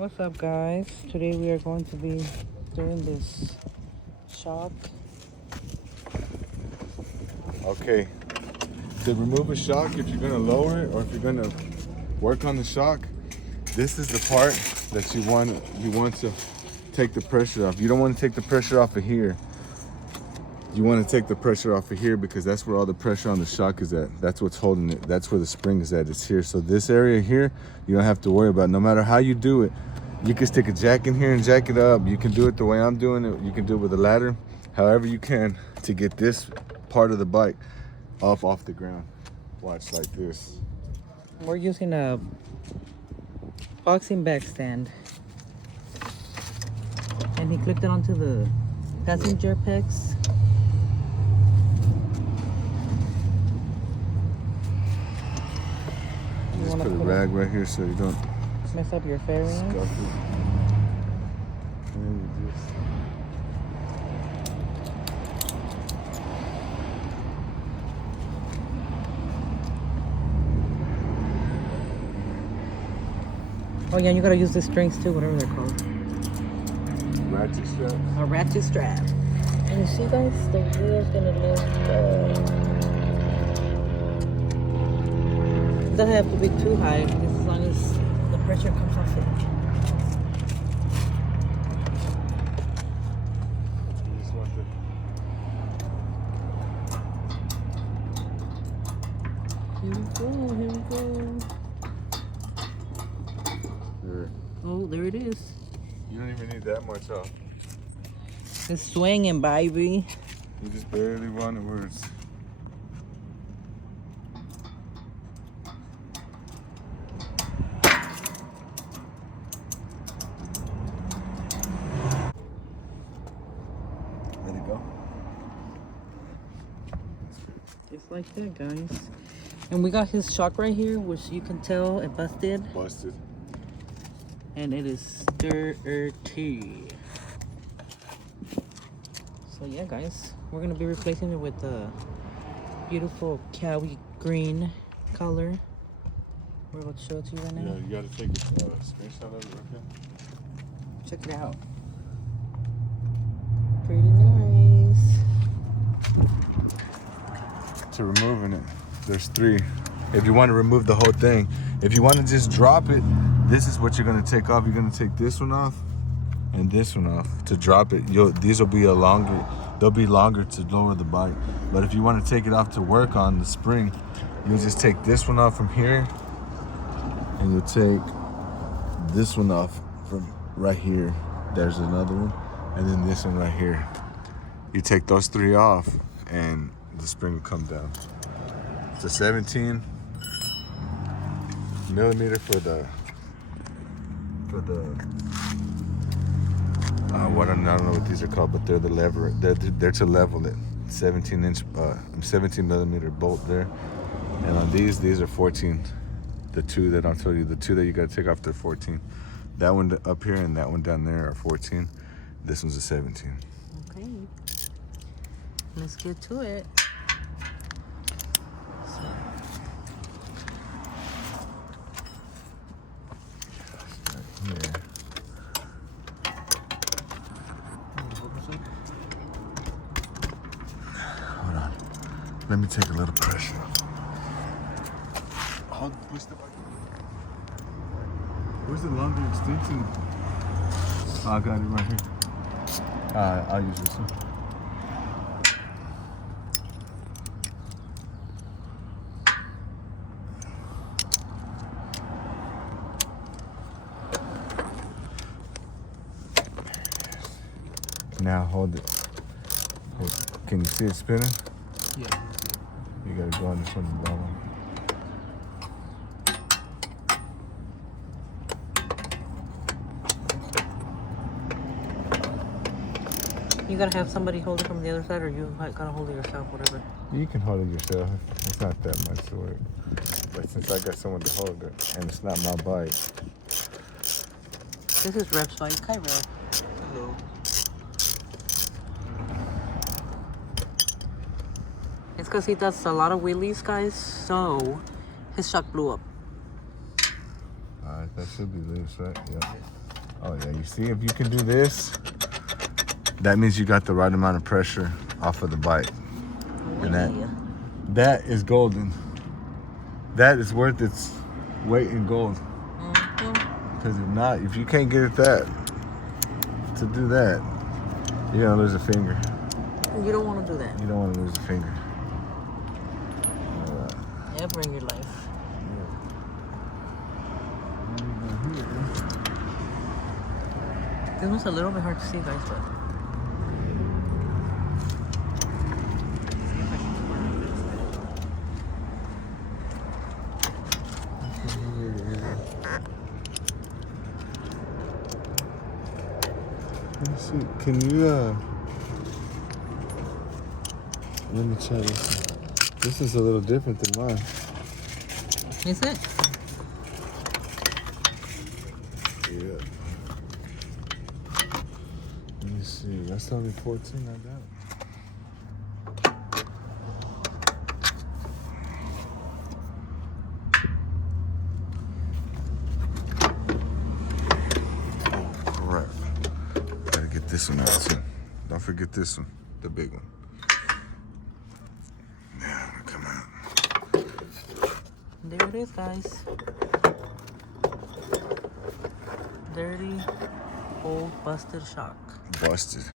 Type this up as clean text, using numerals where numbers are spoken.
What's up, guys? Today we are going to be doing this shock. Okay, to remove a shock, if you're gonna lower it or if you're gonna work on the shock, this is the part that you want to take the pressure off. You don't want to take the pressure off of here. You want to take the pressure off of here because that's where all the pressure on the shock is at. That's what's holding it. That's where the spring is at. It's here. So this area here, you don't have to worry about. No matter how you do it, you can stick a jack in here and jack it up. You can do it the way I'm doing it. You can do it with a ladder. However you can to get this part of the bike off the ground. Watch like this. We're using a boxing bag stand. And he clipped it onto the passenger pegs. Just put a rag right here so you don't mess up your fairing. scuff it. And you just Oh yeah, and you gotta use the strings too, whatever they're called. ratchet strap. A ratchet strap. And you see, guys, the wheel's gonna lift. It doesn't have to be too high, just as long as the pressure comes off it. You just want the Here we go, here we go. there. Oh, there it is. You don't even need that much off. It's swinging, baby. You just barely want it where it's. Let it go. Just like that, guys. And we got his shock right here, which you can tell it busted. Busted. And it is dirty. So yeah, guys, we're gonna be replacing it with a beautiful kawi green color. We're about to show it to you right now. Yeah, you gotta take a screenshot of it, okay? Check it out. Pretty nice. To removing it, there's 3. If you want to remove the whole thing, if you want to just drop it, this is what you're gonna take off. You're gonna take this one off and this one off to drop it. These will be they'll be longer to lower the bike. But if you want to take it off to work on the spring, you'll just take this one off from here, and you'll take this one off from right here. There's another one, and then this one right here. You take those 3 off, and the spring will come down. It's a 17 millimeter for the I don't know what these are called, but they're the lever. They're to level it. 17 millimeter bolt there, and on these are 14. The 2 that I'll tell you, the 2 that you gotta take off, they're 14. That one up here and that one down there are 14. This one's a 17. Okay. Let's get to it. Yeah. Hold on. Let me take a little pressure off. Push the bike. Where's the longer extension? Oh, I got it right here. I'll use this one. Now hold it. Can you see it spinning? Yeah. You gotta go on this one, the bottom. You gotta have somebody hold it from the other side, or you might gotta hold it yourself, whatever. You can hold it yourself. It's not that much work. But since I got someone to hold it, and it's not my bike. This is Rev's bike. Hi, Rev. Hello. It's because he does a lot of wheelies, guys, so his shock blew up. Alright, that should be loose. this, right? Yeah. Oh yeah, you see, if you can do this, that means you got the right amount of pressure off of the bike. And that is golden. That is worth its weight in gold. Because if not, if you can't get it to do that, you're gonna lose a finger. You don't want to do that. You don't want to lose a finger. Ever in your life. This one's a little bit hard to see, guys, but. Let me see. Can you let me try this. This is a little different than mine. Is it? Yeah. Let me see. That's only 14. I got it. Oh, crap. Gotta get this one out too. Don't forget this one, the big one. Yeah, come out. There it is, guys. Dirty, old, busted shock. Busted.